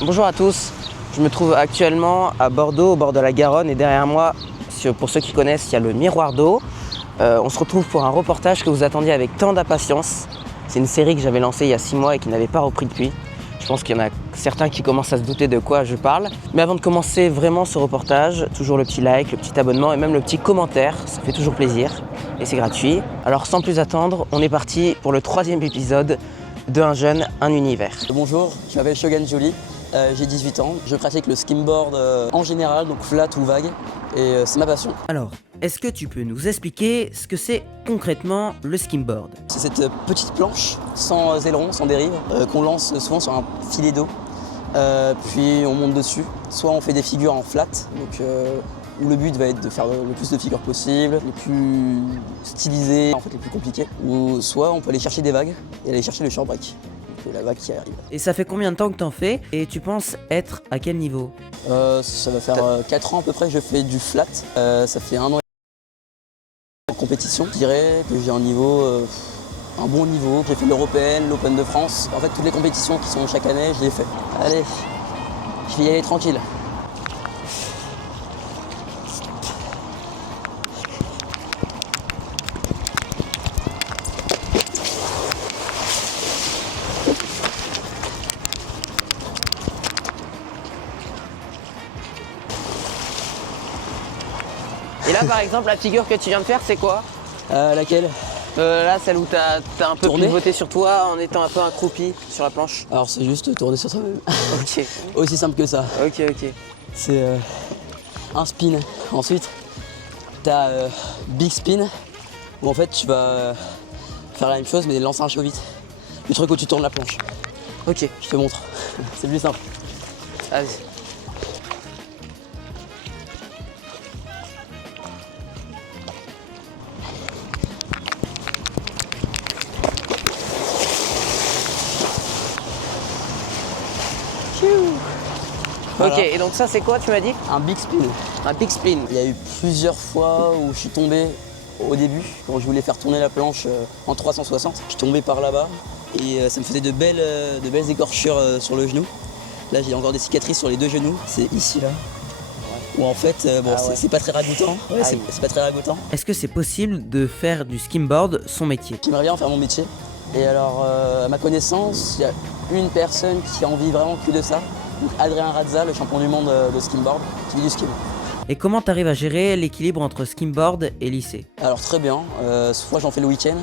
Bonjour à tous, je me trouve actuellement à Bordeaux, au bord de la Garonne, et derrière moi, pour ceux qui connaissent, il y a le Miroir d'eau. On se retrouve pour un reportage que vous attendiez avec tant d'impatience. C'est une série que j'avais lancée il y a 6 mois et qui n'avait pas repris depuis. Je pense qu'il y en a certains qui commencent à se douter de quoi je parle. Mais avant de commencer vraiment ce reportage, toujours le petit like, le petit abonnement et même le petit commentaire, ça fait toujours plaisir et c'est gratuit. Alors sans plus attendre, on est parti pour le 3e épisode de Un jeune, un univers. Bonjour, je m'appelle Shogun Jolie, j'ai 18 ans. Je pratique le skimboard en général, donc flat ou vague, et c'est ma passion. Alors, est-ce que tu peux nous expliquer ce que c'est concrètement le skimboard? C'est cette petite planche sans aileron, sans dérive, qu'on lance souvent sur un filet d'eau, puis on monte dessus. Soit on fait des figures en flat, donc, où le but va être de faire le plus de figures possible, les plus stylisées, en fait les plus compliquées. Ou soit on peut aller chercher des vagues et aller chercher le short break, donc la vague qui arrive. Et ça fait combien de temps que t'en fais? Et tu penses être à quel niveau? Ça va faire 4 ans à peu près que je fais du flat. Ça fait 1 an de compétition. Je dirais que j'ai un bon niveau. J'ai fait l'Européenne, l'Open de France. En fait, toutes les compétitions qui sont chaque année, je les ai fait. Allez, je vais y aller tranquille. Et là par exemple, la figure que tu viens de faire, c'est quoi? Laquelle? Là, celle où t'as un peu Tourner pivoté sur toi en étant un peu accroupi sur la planche. Alors c'est juste tourner sur toi-même. Ok, Aussi simple que ça. ok. C'est un spin. Ensuite, tu as big spin, où en fait tu vas faire la même chose mais lancer un show vite. Le truc où tu tournes la planche. Ok, Je te montre. C'est plus simple. vas-y. Voilà. Ok, et donc ça c'est quoi tu m'as dit? Un big spin. Un big spin. Il y a eu plusieurs fois où je suis tombé au début, quand je voulais faire tourner la planche en 360. Je suis tombé par là-bas et ça me faisait de belles écorchures sur le genou. Là j'ai encore des cicatrices sur les 2 genoux. C'est ici là. Où en fait, c'est pas très ragoûtant. Ouais, c'est pas très ragoûtant. Est-ce que c'est possible de faire du skimboard son métier? J'aimerais bien faire mon métier. Et alors, à ma connaissance, il y a une personne qui en vit vraiment que de ça. Donc Adrien Razza, le champion du monde de skimboard, qui vit du skim. Et comment t'arrives à gérer l'équilibre entre skimboard et lycée? Alors très bien, soit j'en fais le week-end,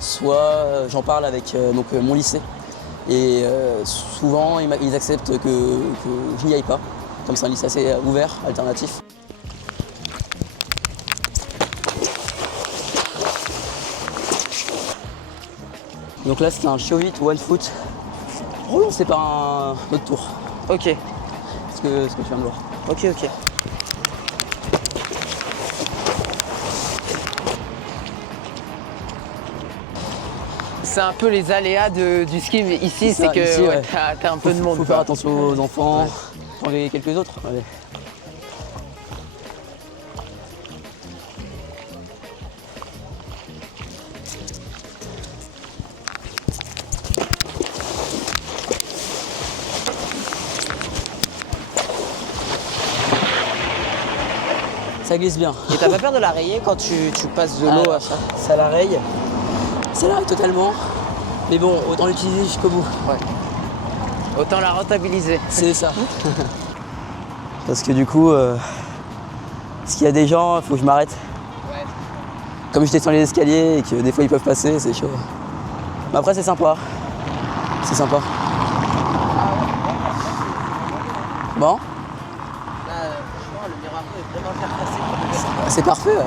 soit j'en parle avec mon lycée. Et souvent ils acceptent que je n'y aille pas, comme c'est un lycée assez ouvert, alternatif. Donc là c'est un show it one foot relancé par un autre tour. Ok, Ce que tu viens de voir. ok. C'est un peu les aléas du ski ici, c'est que ici, ouais. t'as un peu de monde. Faut quoi. faire attention aux enfants, prendre quelques autres. Allez. Ça glisse bien. Et t'as pas peur de la rayer quand tu passes de l'eau à ça? Ça la raye. Ça la raye totalement. Mais bon, autant l'utiliser jusqu'au bout. Ouais. Autant la rentabiliser. C'est ça. Parce que du coup, s'il y a des gens, il faut que je m'arrête. Ouais. Comme j'étais sur les escaliers et que des fois ils peuvent passer, c'est chaud. Mais après c'est sympa. C'est sympa. Bon, Là, franchement, le Miroir d'eau est vraiment bien placé. c'est parfait, ouais.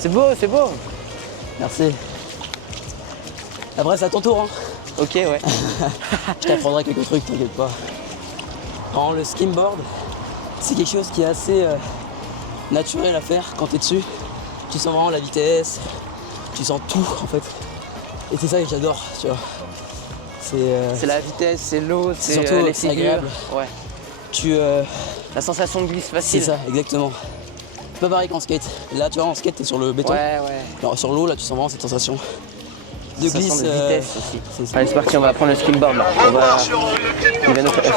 C'est beau, c'est beau. Merci. Après, c'est à ton tour. Hein. Ok, ouais. Je t'apprendrai quelques trucs, t'inquiète pas. Alors, le skimboard, c'est quelque chose qui est assez naturel à faire quand t'es dessus. Tu sens vraiment la vitesse, tu sens tout en fait. Et c'est ça que j'adore, tu vois. C'est la vitesse, c'est l'eau, c'est surtout les c'est figures. agréable. Ouais. La sensation de glisse facile. C'est ça, exactement. C'est pas pareil qu'en skate. Là, tu vois, en skate, t'es sur le béton. Ouais. Alors sur l'eau, là, tu sens vraiment cette sensation de glisse. De vitesse aussi. C'est ça. Allez, c'est parti, on va prendre le skimboard là.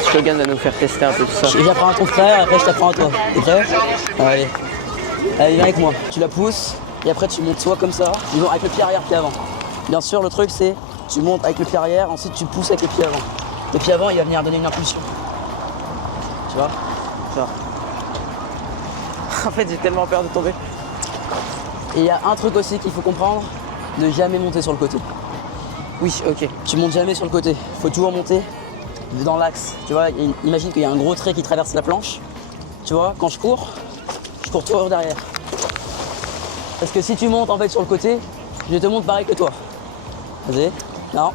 Shogun va nous faire tester un peu tout ça. J'apprends à ton frère, après je t'apprends à toi. T'es prêt? Allez. Allez, viens avec moi. Tu la pousses, et après tu montes soit comme ça, disons avec le pied arrière, pied avant. Bien sûr, le truc c'est, tu montes avec le pied arrière, ensuite tu pousses avec le pied avant. Le pied avant, il va venir donner une impulsion. Tu vois? Ça. En fait, j'ai tellement peur de tomber. Et il y a un truc aussi qu'il faut comprendre, ne jamais monter sur le côté. Oui, ok. Tu montes jamais sur le côté, faut toujours monter dans l'axe. Tu vois, imagine qu'il y a un gros trait qui traverse la planche. Tu vois, quand je cours toujours derrière. Parce que si tu montes en fait sur le côté, je te montre pareil que toi. Vas-y. Non.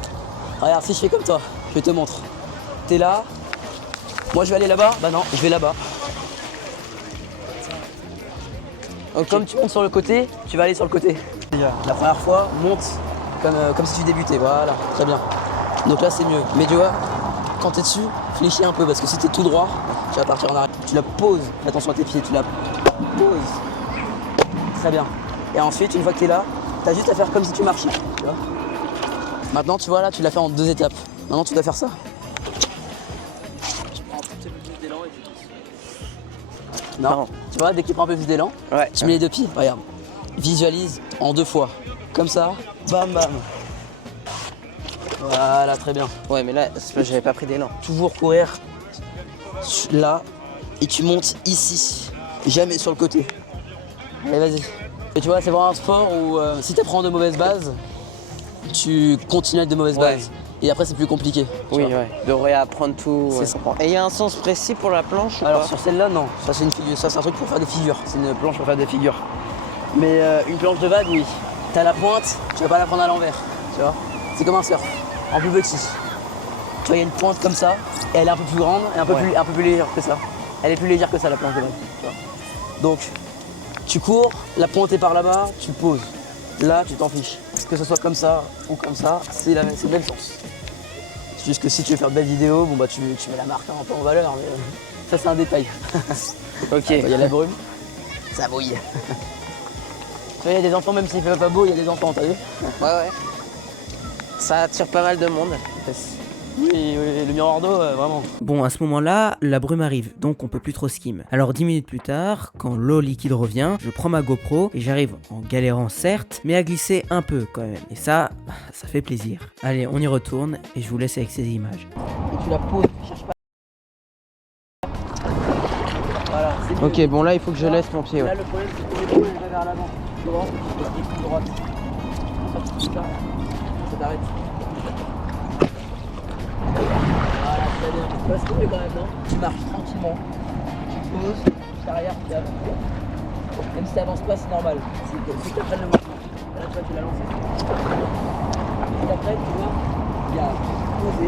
Regarde, si je fais comme toi, je te montre. T'es là. Moi je vais aller là-bas. Bah non, je vais là-bas. Okay. Comme tu montes sur le côté, tu vas aller sur le côté. Déjà, la première fois, monte comme si tu débutais. Voilà, très bien. Donc là c'est mieux. Mais tu vois, quand t'es dessus, fléchis un peu parce que si t'es tout droit, tu vas partir en arrière. Tu la poses, fais attention à tes pieds, tu la poses. Très bien. Et ensuite, une fois que t'es là, t'as juste à faire comme si tu marchais. Tu vois. Maintenant, tu vois là, tu l'as fait en 2 étapes. Maintenant, tu dois faire ça. Tu prends un petit peu plus d'élan et tu pousses. Non. Tu vois, dès que tu prends un peu plus d'élan, tu mets les 2 pieds. Regarde. Visualise en 2 fois. Comme ça, bam bam. Voilà, très bien. Ouais, mais là, j'avais pas pris d'élan. Toujours courir là et tu montes ici, jamais sur le côté. Allez, vas-y. Et tu vois, c'est vraiment un sport où si tu apprends de mauvaises bases, tu continues avec de mauvaises bases. Et après, c'est plus compliqué. Oui, ouais. De réapprendre tout. C'est ça. Et il y a un sens précis pour la planche? Alors, sur celle-là, non. Ça, c'est une figure. Ça, c'est un truc pour faire des figures. C'est une planche pour faire des figures. Mais une planche de vague, oui. T'as la pointe, tu vas pas la prendre à l'envers. Tu vois, c'est comme un surf, en plus petit. Tu vois, il y a une pointe comme ça, et elle est un peu plus grande et un peu plus légère que ça. Elle est plus légère que ça, la planche de vague. Tu vois. Donc, tu cours, la pointe est par là-bas, tu poses. Là, tu t'en fiches. Que ce soit comme ça ou comme ça, c'est le même sens. C'est juste que si tu veux faire de belles vidéos, bon bah tu mets la marque un peu en valeur, mais ça c'est un détail. Ok. Il y a la brume, ça bouille. Tu vois, il y a des enfants, même s'il fait pas beau, il y a des enfants, t'as vu? Ouais. Ça attire pas mal de monde. Oui, le miroir d'eau, vraiment. Bon, à ce moment-là, la brume arrive, donc on peut plus trop skim. Alors 10 minutes plus tard, quand l'eau liquide revient, je prends ma GoPro et j'arrive en galérant certes, mais à glisser un peu quand même. Et ça fait plaisir. Allez, on y retourne et je vous laisse avec ces images. Et tu la poses, cherche pas. Voilà, c'est mieux. Ok, bon là il faut que je laisse mon pied. Là, le problème, c'est que l'épaule elle va vers l'avant. Tu vois, et puis droite. Ça t'arrête. Voilà, très bien. Tu vas se trouver quand même, non? Tu marches tranquillement. Tu poses, tu arrière, tu avances. Même si tu n'avances pas, c'est normal. C'est que tu apprennes le mouvement. Là, tu vois, tu l'as lancé. Et après, tu vois, il y a posé,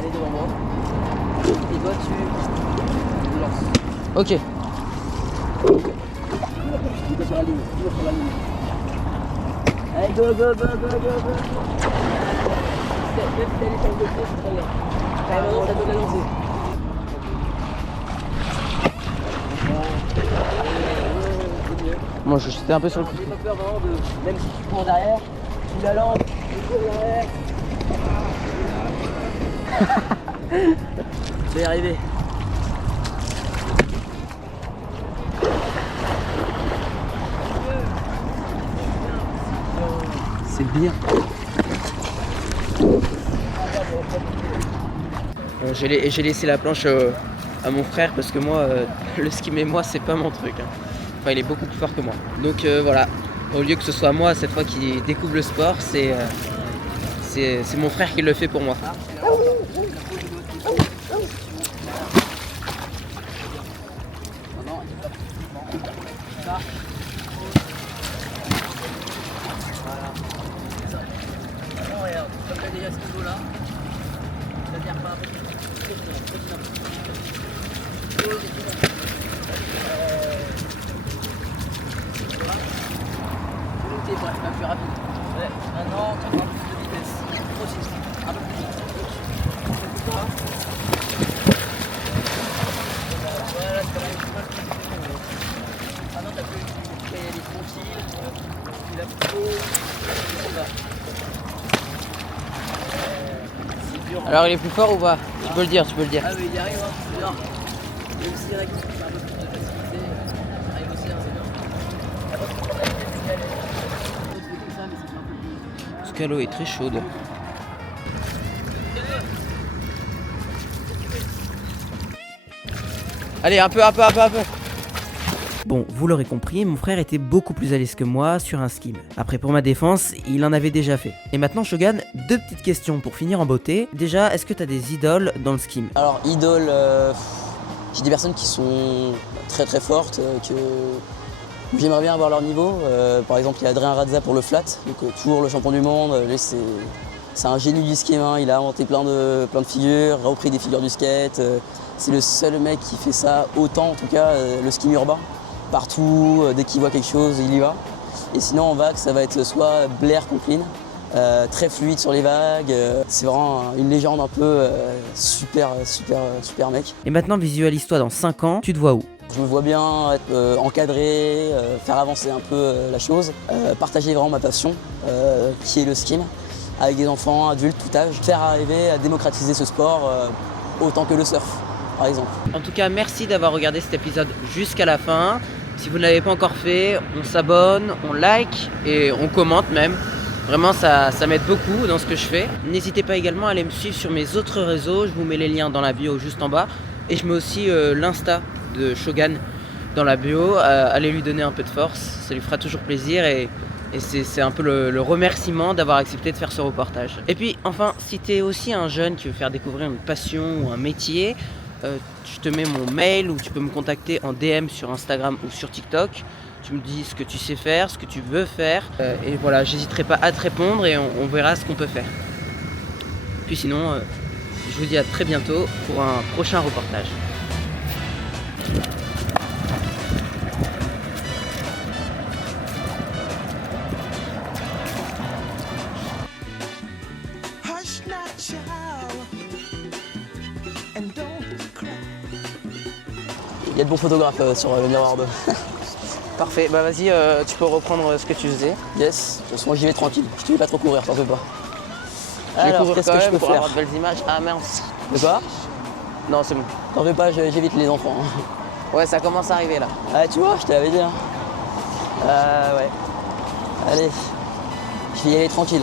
elle est devant moi. Et toi, tu lances. Ok. Tu vas sur la ligne, toujours sur la ligne. Allez, go. Même si t'as les chances de pied, c'est très bien. Allez, maintenant, ça doit la lancer. Moi j'étais un peu sur le coup. J'ai pas peur vraiment de. Même si tu cours derrière, tu la lances, tu cours derrière. Je vais y arriver. C'est bien. J'ai laissé la planche à mon frère parce que moi, le skim et moi, c'est pas mon truc. Hein. Enfin, il est beaucoup plus fort que moi. Donc voilà, au lieu que ce soit moi cette fois qui découvre le sport, c'est mon frère qui le fait pour moi. Alors il est plus fort ou pas? Tu peux le dire, tu peux le dire. Ah mais il y arrive, hein, c'est bien. Il y a aussi des règles qui sont un peu plus de facilité. Ça arrive aussi, hein, c'est bien. Il y a pas trop de problème, c'est comme ça, mais ça fait un peu plus. Parce que l'eau est très chaude. Allez, un peu. Bon, vous l'aurez compris, mon frère était beaucoup plus à l'aise que moi sur un skim. Après, pour ma défense, il en avait déjà fait. Et maintenant, Shogun, deux petites questions pour finir en beauté. Déjà, est-ce que t'as des idoles dans le skim? Alors, idole, j'ai des personnes qui sont très très fortes, que j'aimerais bien avoir leur niveau. Par exemple, il y a Adrien Radza pour le flat, donc toujours le champion du monde. Lui, c'est un génie du skim, hein. Il a inventé plein de figures, repris des figures du skate. C'est le seul mec qui fait ça autant, en tout cas, le skim urbain. Partout, dès qu'il voit quelque chose, il y va. Et sinon, en vague, ça va être soit Blair Conklin, très fluide sur les vagues. C'est vraiment une légende un peu super mec. Et maintenant, visualise-toi dans 5 ans, tu te vois où? Je me vois bien être encadré, faire avancer un peu la chose, partager vraiment ma passion, qui est le skim, avec des enfants, adultes, tout âge. Faire arriver à démocratiser ce sport autant que le surf, par exemple. En tout cas, merci d'avoir regardé cet épisode jusqu'à la fin. Si vous ne l'avez pas encore fait, on s'abonne, on like et on commente même. Vraiment, ça m'aide beaucoup dans ce que je fais. N'hésitez pas également à aller me suivre sur mes autres réseaux. Je vous mets les liens dans la bio juste en bas. Et je mets aussi l'Insta de Shogun dans la bio. Allez lui donner un peu de force, ça lui fera toujours plaisir. Et c'est un peu le remerciement d'avoir accepté de faire ce reportage. Et puis enfin, si tu es aussi un jeune qui veut faire découvrir une passion ou un métier, je te mets mon mail ou tu peux me contacter en DM sur Instagram ou sur TikTok. Tu me dis ce que tu sais faire, ce que tu veux faire. Et voilà, j'hésiterai pas à te répondre et on verra ce qu'on peut faire. Puis sinon, je vous dis à très bientôt pour un prochain reportage. Il y a de bons photographes sur le miroir d'eau. Parfait, bah vas-y, tu peux reprendre ce que tu faisais. Yes, de toute façon j'y vais tranquille, je te vais pas trop courir, t'en fais pas. Je vais Alors, couvrir qu'est-ce quand que je même peux pour faire? avoir de belles images. Ah mince. De quoi? Non, c'est bon. T'en fais pas, j'évite les enfants. Hein. Ouais, ça commence à arriver là. Ah tu vois, je te l'avais dit. Hein. Ouais. Allez, je vais y aller tranquille.